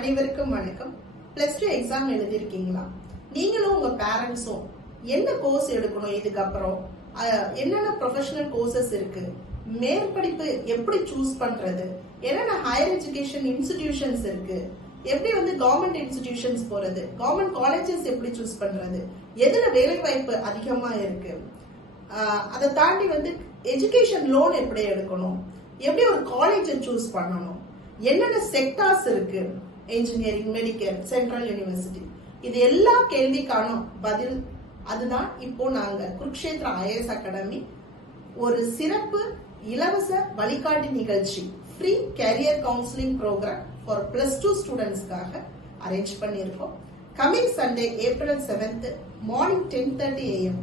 அனைவருக்கும் வணக்கம். +2 எக்ஸாம் எழுதிருக்கீங்களா? நீங்களும் உங்க பேரண்ட்ஸும் என்ன கோர்ஸ் எடுக்கணும், இதுக்கப்புறம் என்னென்ன ப்ரொஃபஷனல் கோர்சஸ் இருக்கு, மேற்படிப்பு எப்படி சூஸ் பண்றது, என்னென்ன ஹையர் எஜுகேஷன் இன்ஸ்டிடியூஷன்ஸ் இருக்கு, எப்படி கவர்மெண்ட் இன்ஸ்டிடியூஷன்ஸ் போறது, கவர்மெண்ட் காலேஜஸ் எப்படி சூஸ் பண்றது, எதுல வேலை வாய்ப்பு அதிகமா இருக்கு, அதை தாண்டி எஜுகேஷன் லோன் எப்படி எடுக்கணும், எப்படி ஒரு காலேஜை சூஸ் பண்ணணும், என்னென்ன செக்டார்ஸ் இருக்கு, இன்ஜினியரிங், மெடிக்கல், சென்ட்ரல் யூனிவர்சிட்டி, இது எல்லா கேள்விக்கான பதில் அதுதான் இப்போ நாங்க குருக்ஷேத்ரா IAS அகாடமி ஒரு சிறப்பு இலவச வழிகாட்டி நிகழ்ச்சி free career counselling programme for +2 ஸ்டூடெண்ட்ஸ்க்காக அரேஞ்ச் பண்ணியிருக்கோம். Coming Sunday April 7th morning 10:30 AM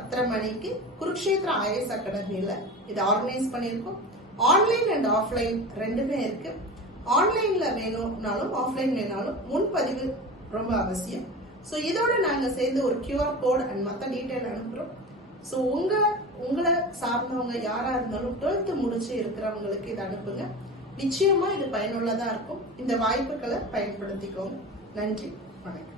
10:30 மணிக்கு குருக்ஷேத்ரா IAS அகாடமியில இதை ஆர்கனைஸ் பண்ணியிருக்கோம். ஆன்லைன் அண்ட் ஆஃப்லைன் ரெண்டுமே இருக்கு. ஆன்லைன்ல வேணும்னாலும் ஆஃப்லைன் வேணாலும் முன்பதிவு ரொம்ப அவசியம். ஸோ இதோட நாங்க சேர்ந்து ஒரு QR கோட் அண்ட் மற்ற டீட்டெயில் அனுப்புறோம். ஸோ உங்களை சார்ந்தவங்க யாரா இருந்தாலும் 12th முடிச்சு இருக்கிறவங்களுக்கு இதை அனுப்புங்க. நிச்சயமா இது பயனுள்ளதா இருக்கும். இந்த வாய்ப்புகளை பயன்படுத்திக்கோங்க. நன்றி, வணக்கம்.